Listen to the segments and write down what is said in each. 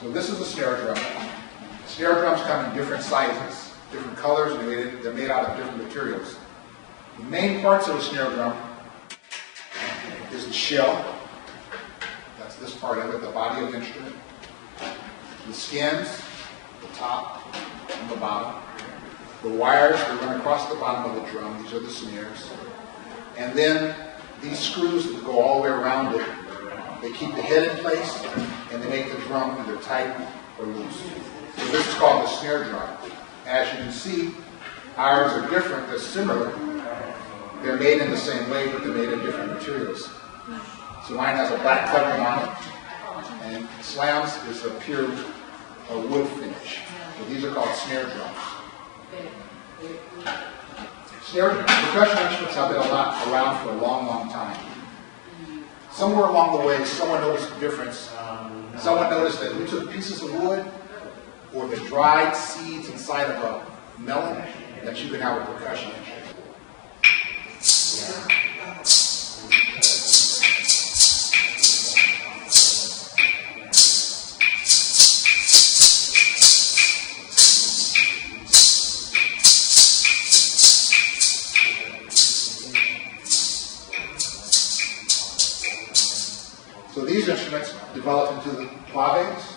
So this is a snare drum. Snare drums come in different sizes, different colors, and they're made out of different materials. The main parts of a snare drum is the shell. That's this part of it, the body of the instrument. The skins, the top and the bottom. The wires that run across the bottom of the drum, these are the snares. And then these screws that go all the way around it, they keep the head in place and they make the drum either tight or loose. So this is called the snare drum. As you can see, ours are different, they're similar. They're made in the same way, but they're made of different materials. So mine has a black covering on it, and Slam's is a pure wood finish. So these are called snare drums. Percussion instruments have been around for a long, long time. Somewhere along the way, someone noticed the difference. Someone noticed that we took pieces of wood or the dried seeds inside of a melon that you could have a percussion instrument. So these instruments developed into the claves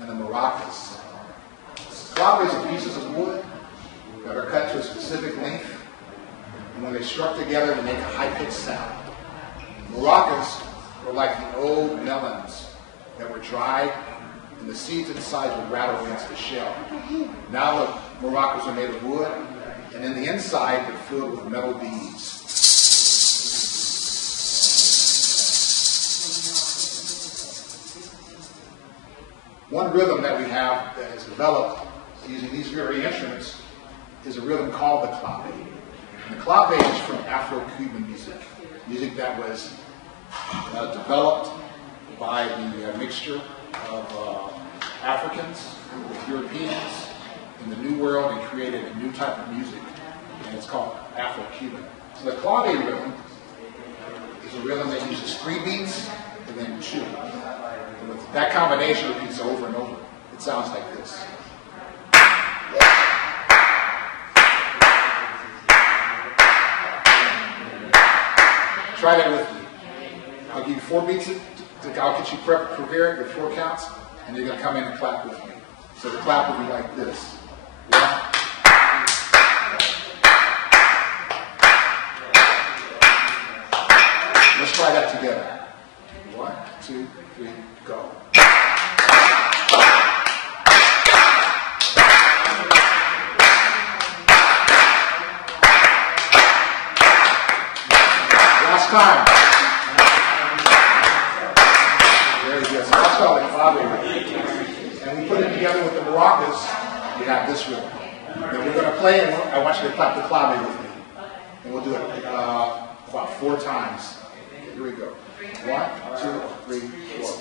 and the maracas. Claves are pieces of wood that are cut to a specific length, and when they struck together, they make a high-pitched sound. Maracas were like the old melons that were dried, and the seeds inside would rattle against the shell. Now the maracas are made of wood, and in the inside they're filled with metal beads. One rhythm that we have that has developed using these very instruments is a rhythm called the clave. And the clave is from Afro-Cuban music that was developed by the mixture of Africans with Europeans in the New World and created a new type of music, and it's called Afro-Cuban. So the clave rhythm is a rhythm that uses 3 beats and then 2. That combination repeats over and over. It sounds like this. Try that with me. I'll give you 4 beats. I'll get you prepared with 4 counts, and you're going to come in and clap with me. So the clap will be like this. 1. Let's try that together. 1, 2, 3, go. Last time. Very good. So that's called the clave. And we put it together with the maracas. We have this rhythm. Then we're going to play, and I want you to clap the clave with me. And we'll do it about 4 times. Here we go. 1, 2, 3, 4.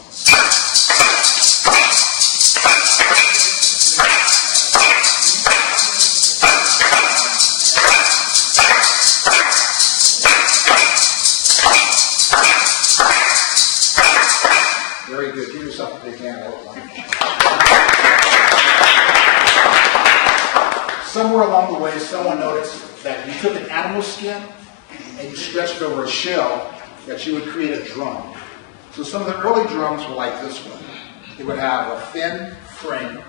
Very good. Give yourself a big hand. Somewhere along the way, someone noticed that you took an animal skin and you stretched over a shell that you would create a drum. So some of the early drums were like this one. It would have a thin frame,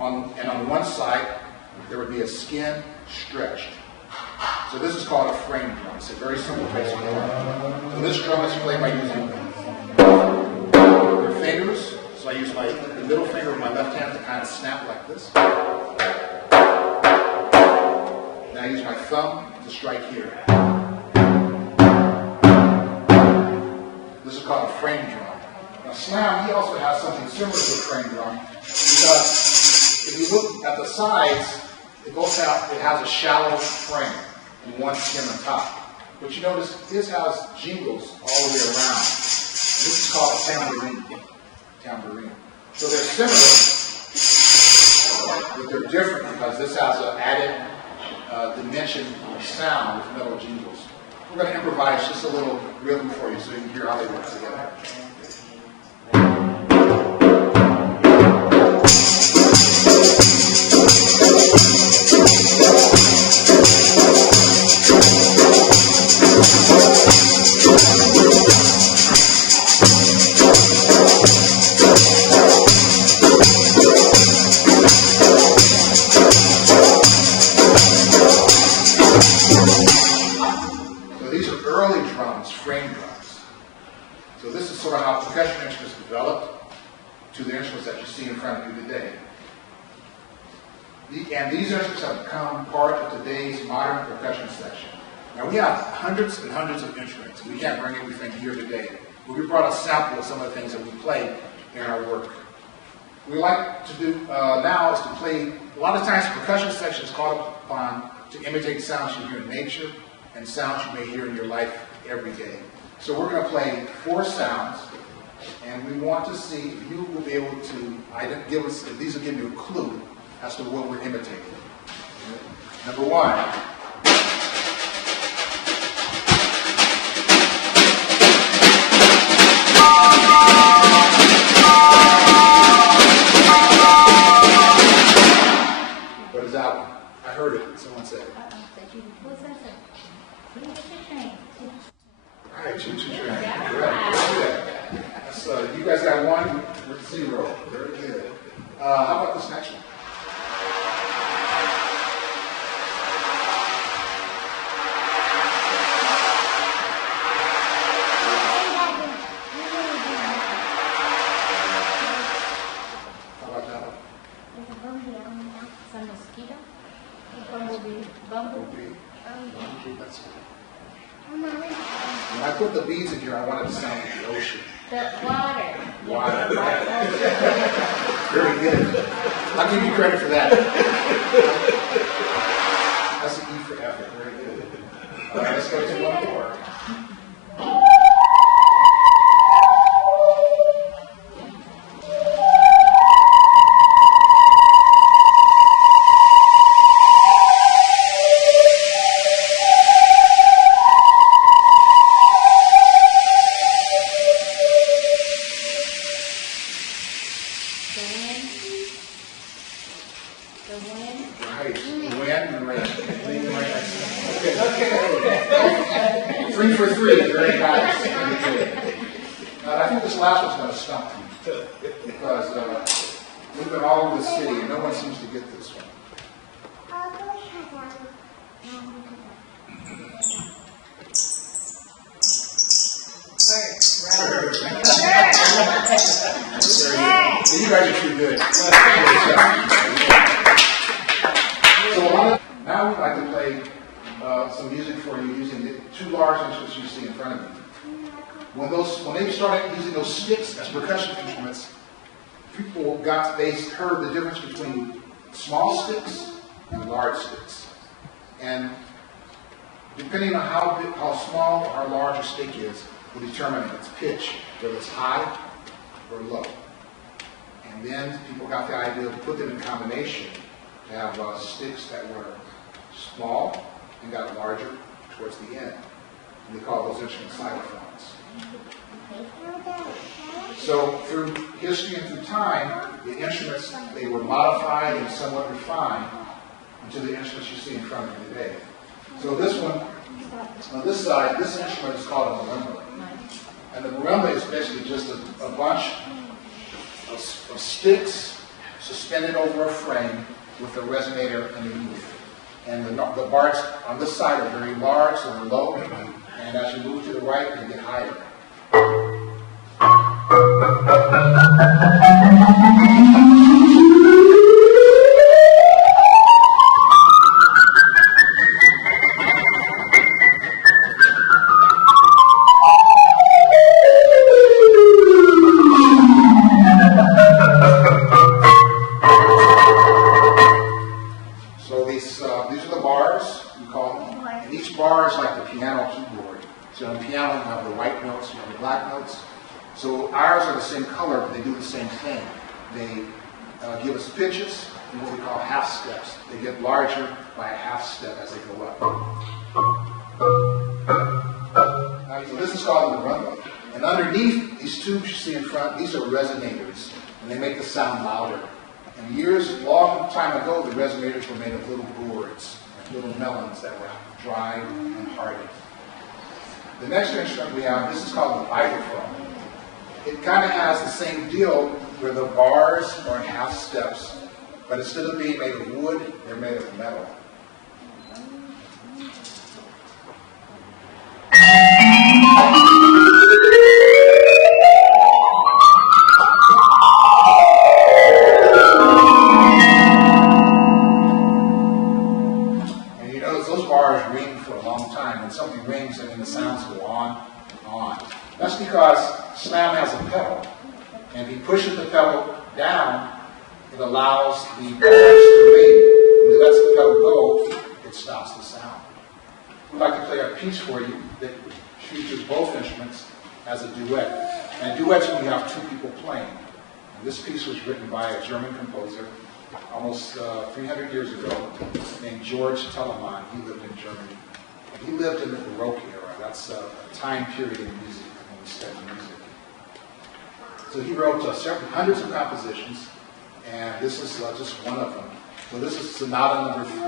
and on one side there would be a skin stretched. So this is called a frame drum. It's a very simple basic drum. So this drum is played by using your fingers. So I use the middle finger of my left hand to kind of snap like this. Then I use my thumb to strike here. This is called a frame drum. Now Slam, he also has something similar to a frame drum, because if you look at the sides, it has a shallow frame and one skin on top. But you notice his has jingles all the way around. And this is called a tambourine. So they're similar, but they're different because this has an added dimension of sound with metal jingles. We're going to improvise just a little rhythm for you so you can hear how they work together. instruments that you see in front of you today. And these instruments have become part of today's modern percussion section. Now we have hundreds and hundreds of instruments. We can't bring everything here today. But we brought a sample of some of the things that we play in our work. We like to do now is to play, a lot of times the percussion section is called upon to imitate sounds you hear in nature and sounds you may hear in your life every day. So we're going to play 4 sounds, and we want to see if you will be able to give us, if these will give you a clue as to what we're imitating. Number 1. What is that one? I heard it. Someone said it. What's that say? All right, choo-choo train. Correct. That's, you guys got 1, we're 0. Very good. How about this next one? How about that one? Some mosquito? Bumblebee. Bumblebee. That's it. When I put the bees in here, I want it to sound like the ocean. The water. Water. Very good. I'll give you credit for that. That's an E for effort. Very good. All right, let's go to 1 more. Right. Wind and rain. Wind and rain. Okay. 3 for 3. Very nice. Very good. I think this last one's going to stump you because we've been all over the city and no one seems to get this one. You guys are too good. So now we'd like to play some music for you using the 2 large instruments you see in front of you. When they started using those sticks as percussion instruments, people heard the difference between small sticks and large sticks. And depending on how small or how large a stick is, will determine its pitch, whether it's high or low. And then people got the idea to put them in combination to have sticks that were small and got larger towards the end. And they call those instruments xylophones. So through history and through time, the instruments, they were modified and somewhat refined into the instruments you see in front of you today. So this one, on this side, this instrument is called a marimba. And the marimba is basically just a bunch of sticks suspended over a frame with a resonator underneath. And the bars on this side are very large, so they're low, and as you move to the right, they get higher. These are the bars, we call them, and each bar is like the piano keyboard. So on the piano, you have the white notes, you have the black notes. So ours are the same color, but they do the same thing. They give us pitches and what we call half steps. They get larger by a half step as they go up. So this is called the marimba. And underneath these tubes you see in front, these are resonators, and they make the sound louder. And long time ago, the resonators were made of little gourds, like little melons that were dried and hardened. The next instrument we have, this is called the vibraphone. It kind of has the same deal where the bars are in half steps, but instead of being made of wood, they're made of metal. the pedal down, it allows the pulse to remain. When it lets the pedal go, it stops the sound. I'd like to play a piece for you that features both instruments as a duet. And duets when you have two people playing. And this piece was written by a German composer almost 300 years ago named George Telemann. He lived in Germany. And he lived in the Baroque era. That's a time period in music when we study music. So he wrote hundreds of compositions, and this is just one of them. So this is Sonata number 3.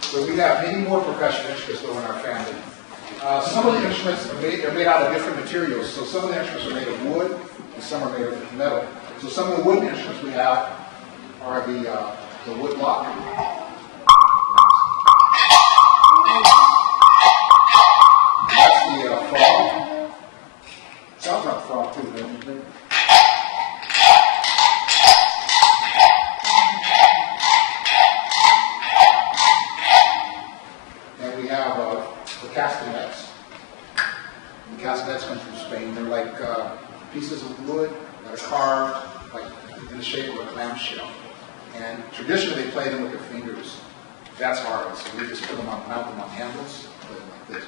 So we have many more percussion instruments though in our family. Some of the instruments are made out of different materials. So some of the instruments are made of wood and some are made of metal. So some of the wooden instruments we have are the wood block. That's the frog. Sounds like a frog too, don't you think? Castanets. The castanets come from Spain. They're like pieces of wood that are carved like in the shape of a clamshell. And traditionally they play them with their fingers. That's hard. So we just put them on, mount them on handles, play them like this.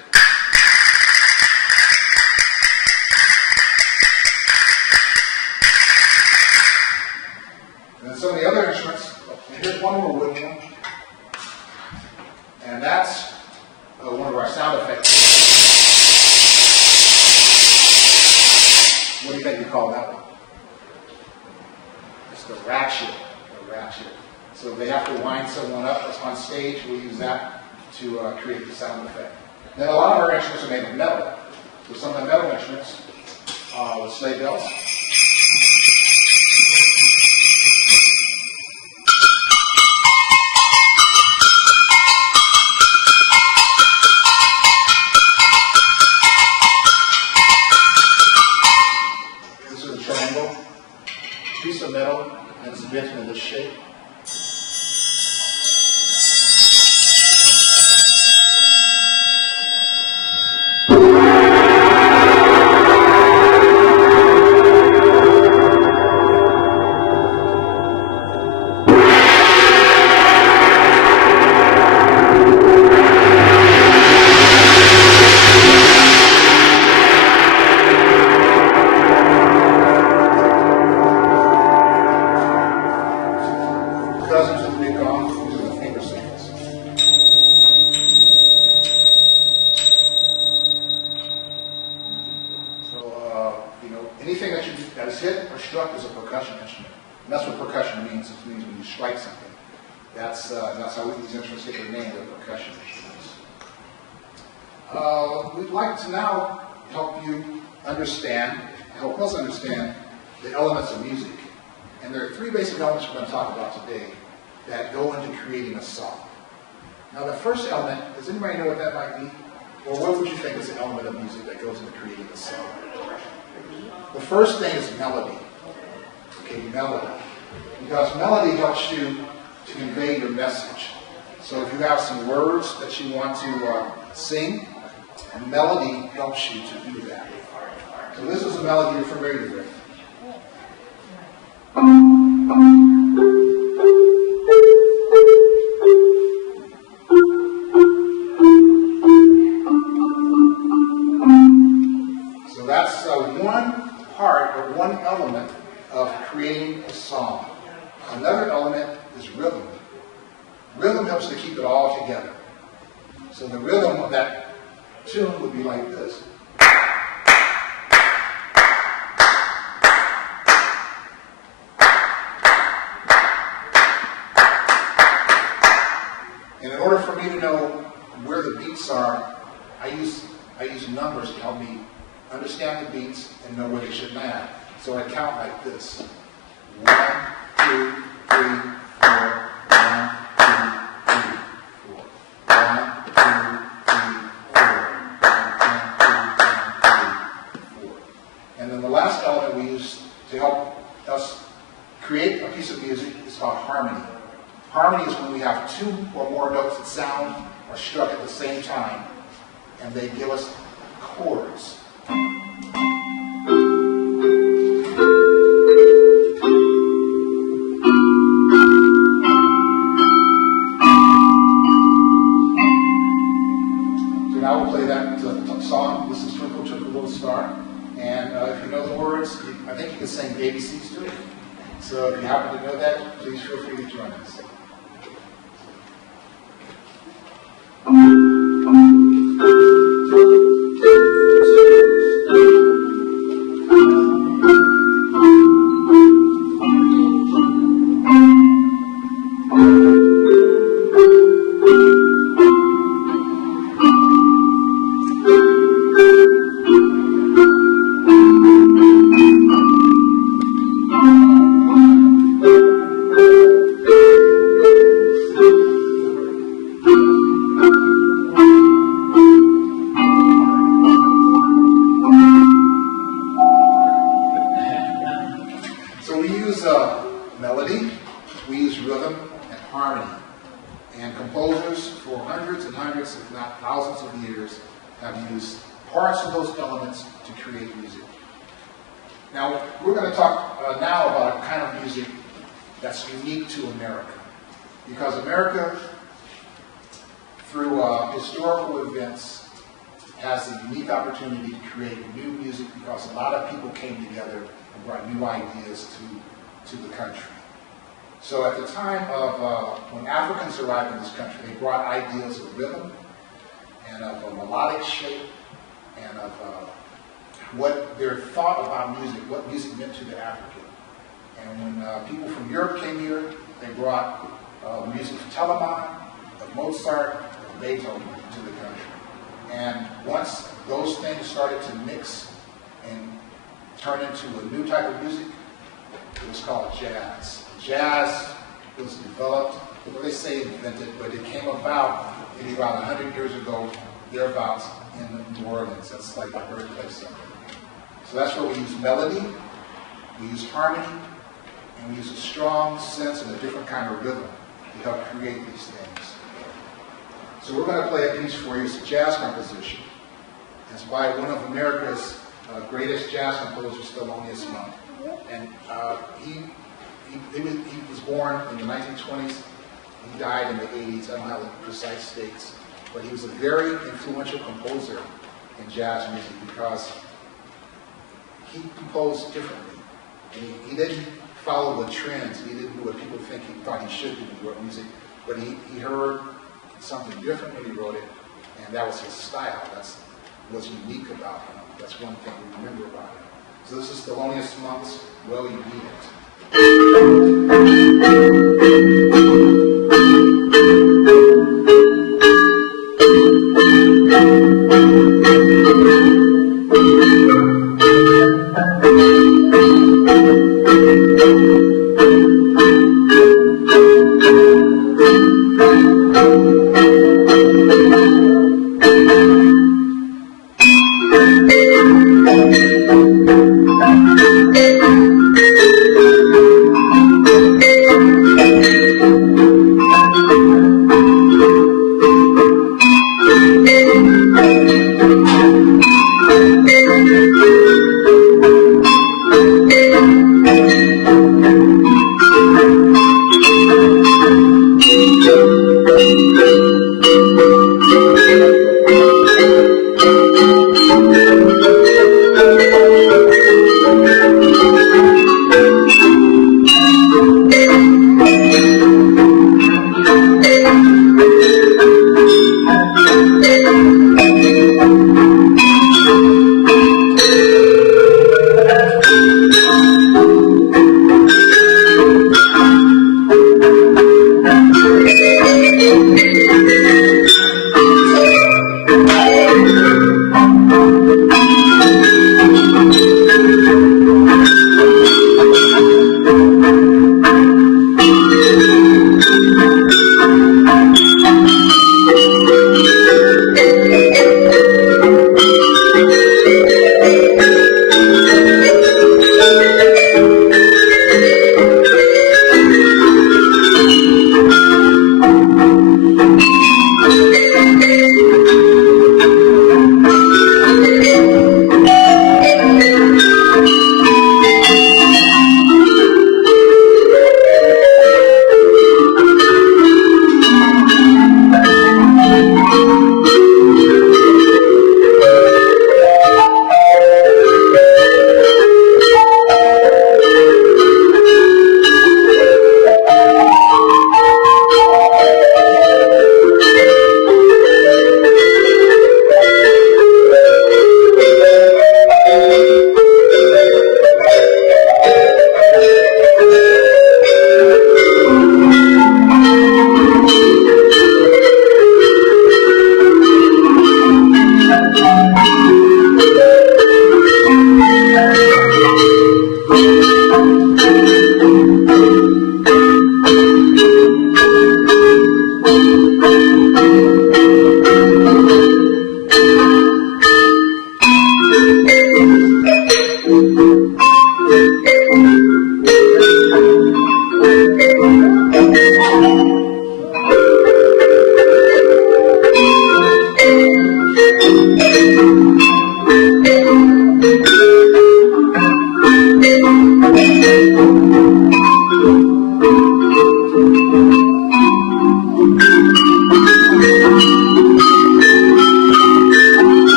And then some of the other instruments, and here's one more wooden one. And that's one of our sound effects. What do you think you call that one? It's the ratchet. The ratchet. So they have to wind someone up that's on stage. We use that to create the sound effect. Then a lot of our instruments are made of metal. So some of the metal instruments, with sleigh bells. Piece of metal and it's bent into this shape. Anything that is hit or struck is a percussion instrument. And that's what percussion means. It means when you strike something. That's how these instruments get their name, they're percussion instruments. We'd like to now help us understand the elements of music. And there are three basic elements we're going to talk about today that go into creating a song. Now the first element, does anybody know what that might be? Or what would you think is the element of music that goes into creating a song? The first thing is melody. Okay, melody. Because melody helps you to convey your message. So if you have some words that you want to sing, melody helps you to do that. So this is a melody you're familiar with. So that's one part or one element of creating a song. Another element is rhythm. Rhythm helps to keep it all together. So the rhythm of that tune would be like this. And in order for me to know where the beats are, I use numbers to help me understand the beats and know where they should land. So I count like this. 1, 2, 3, 4. 1, 2, 3, 4. 1, 2, 3, 4. 1, 2, 3, 4. And then the last element we use to help us create a piece of music is called harmony. Harmony is when we have two or more notes that sound or struck at the same time, and they give us chords. So now we'll play that song. This is Twinkle, Twinkle, Little Star. And if you know the words, I think you can sing ABCs to it. So if you happen to know that, please feel free to join us. Melody, we use rhythm and harmony. And composers for hundreds and hundreds, if not thousands of years, have used parts of those elements to create music. Now, we're going to talk now about a kind of music that's unique to America. Because America, through historical events, has the unique opportunity to create new music because a lot of people came together and brought new ideas to the country. So at the time of when Africans arrived in this country, they brought ideas of rhythm and of a melodic shape and of what their thought about music, what music meant to the African. And when people from Europe came here, they brought music of Telemann, of Mozart, of Beethoven to the country. And once those things started to mix and turn into a new type of music, it was called jazz. Jazz was developed, well, they say invented, but it came about maybe about 100 years ago, thereabouts, in New Orleans. That's like the birthplace of it. So that's where we use melody, we use harmony, and we use a strong sense and a different kind of rhythm to help create these things. So we're going to play a piece for you. It's a jazz composition. It's by one of America's greatest jazz composers, Thelonious Monk. And he was born in the 1920s. He died in the 80s. I don't have the precise dates. But he was a very influential composer in jazz music because he composed differently. And he didn't follow the trends. He didn't do what people thought he should do when he wrote music. But he heard something different when he wrote it, and that was his style. That's what's unique about him. That's one thing we remember about him. So this is Thelonious Monk's Well You Need It.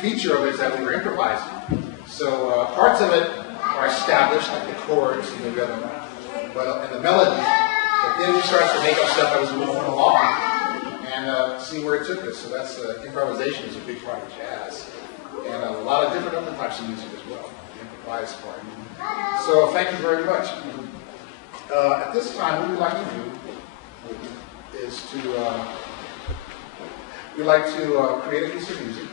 Feature of it is that we were improvising. So parts of it are established, like the chords and the rhythm, and the melody. But then we started to make up stuff that was moving along and see where it took us. So that's improvisation is a big part of jazz, and a lot of different other types of music as well. The improvised part. So thank you very much. At this time, what we'd like to do is we'd like to create a piece of music.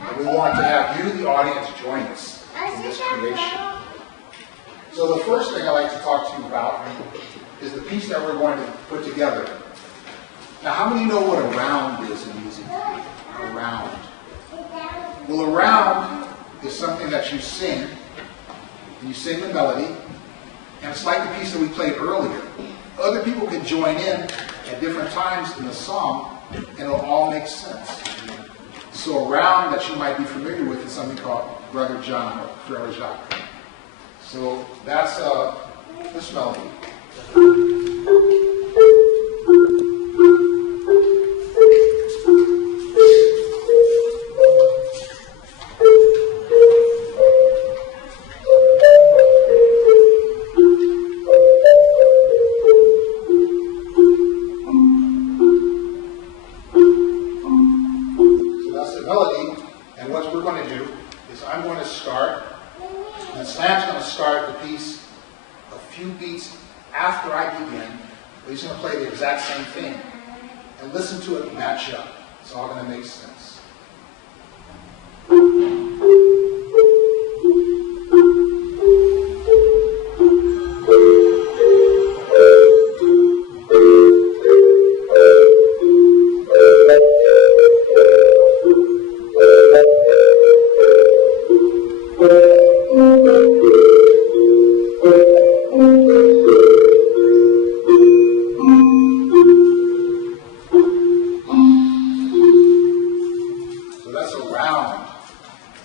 And we want to have you, the audience, join us in this creation. So the first thing I'd like to talk to you about is the piece that we're going to put together. Now, how many know what a round is in music? A round. Well, a round is something that you sing, and you sing the melody, and it's like the piece that we played earlier. Other people can join in at different times in the song, and it'll all make sense. So a round that you might be familiar with is something called Brother John or Frere Jacques. So that's this melody. Melody, and what we're going to do is I'm going to start, and Sam's going to start the piece a few beats after I begin, but he's going to play the exact same thing, and listen to it match up. It's all going to make sense.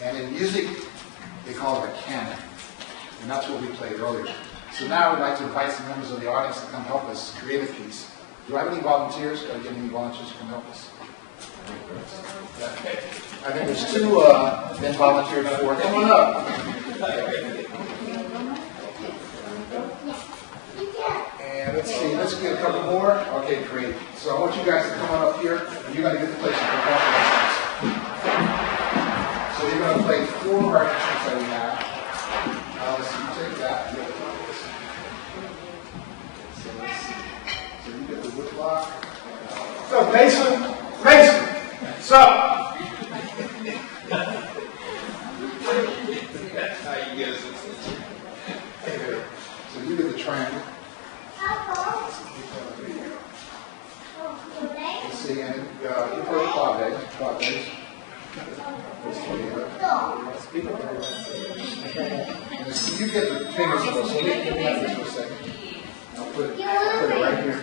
And in music, they call it a canon. And that's what we played earlier. So now I'd like to invite some members of the audience to come help us create a piece. Do I have any volunteers? Do I get any volunteers to come help us? I think there's two been volunteered for. Come on up. And let's see, let's get a couple more. Okay, great. So I want you guys to come on up here, and you're going to get to play some percussion. So you're going to play 4 of our instruments that we have. Let's see, you take that. So let's see. So you get the wood block. So Mason, so. So you get the triangle. Let's see, and you play quad bass. And so you get the fingers close. So let me have this for a second. I'll put it right here.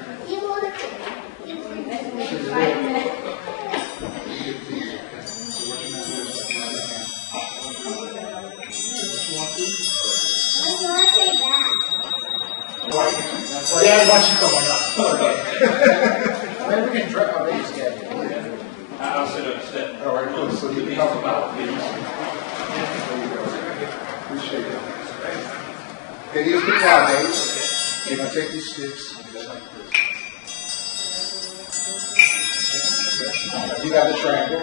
Dad wants you coming up. Maybe we can try our bass schedule. I'll sit up instead. All right, cool. So you can help them out. There you go. Appreciate it. Okay, here's the quad bass. You're going to take these sticks just like this. You got the triangle.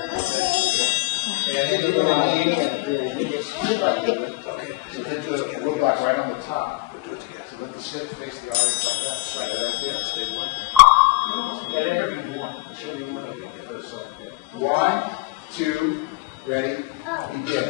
And then you're going to need so hit the wood block right on the top. So let the stick face the audience like that. Right there. Stay one. One, two, ready, begin.